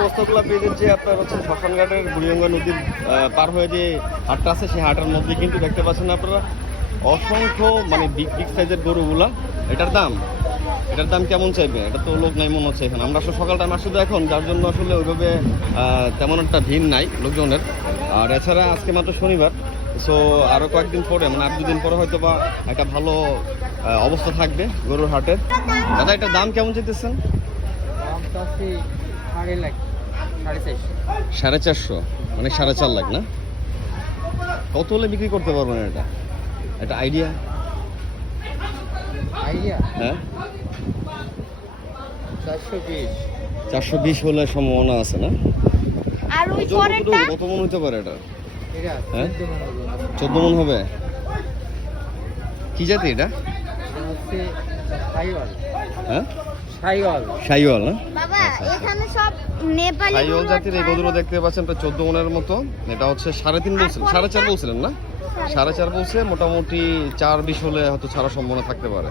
প্রস্তাবগুলো পেয়ে যাচ্ছে আপনার হচ্ছে শ্মশানঘাটের বুড়িগঙ্গা নদীর পার হয়ে যে হাটটা আছে সেই হাটের মধ্যে কিন্তু দেখতে পাচ্ছেন আপনারা অসংখ্য মানে বিগ বিগ সাইজের গরুগুলা। এটার দাম কেমন চাইবে? এটা তো লোক নাই মনে হচ্ছে এখানে। আমরা আসলে সকাল টাইম আসছি তো এখন, যার জন্য আসলে ওইভাবে তেমন একটা ভিড় নাই লোকজনের। আর এছাড়া আজকে মাত্র শনিবার, সো আরও কয়েকদিন পরে মানে 8-2 দিন পরে হয়তো বা একটা ভালো অবস্থা থাকবে গরুর হাটের। দাদা এটার দাম কেমন চাইতেছেন? 450 মানে 4.5 লাখ না? কত হলে বিক্রি করতে পারবেন এটা আইডিয়া? হ্যাঁ 420 হলে সম্ভাবনা আছে না? আর ওই পরেরটা কত মন হতে পারে এটা? হ্যাঁ 14 মন হবে। কি জাতি এটা? হ্যাঁ শাইওয়াল না? বাবা এখানে সব নেপালি শাইওয়াল জাতির এই গরুগুলো দেখতে পাচ্ছেন প্রায় 14 মনের মতো। এটা হচ্ছে 3.5 বলছিলেন, 4.5 বলছিলেন না? 4.5 বলছে, মোটামুটি 4.20 হলে হয়তো ছাড়া সম্ভাবনা থাকতে পারে।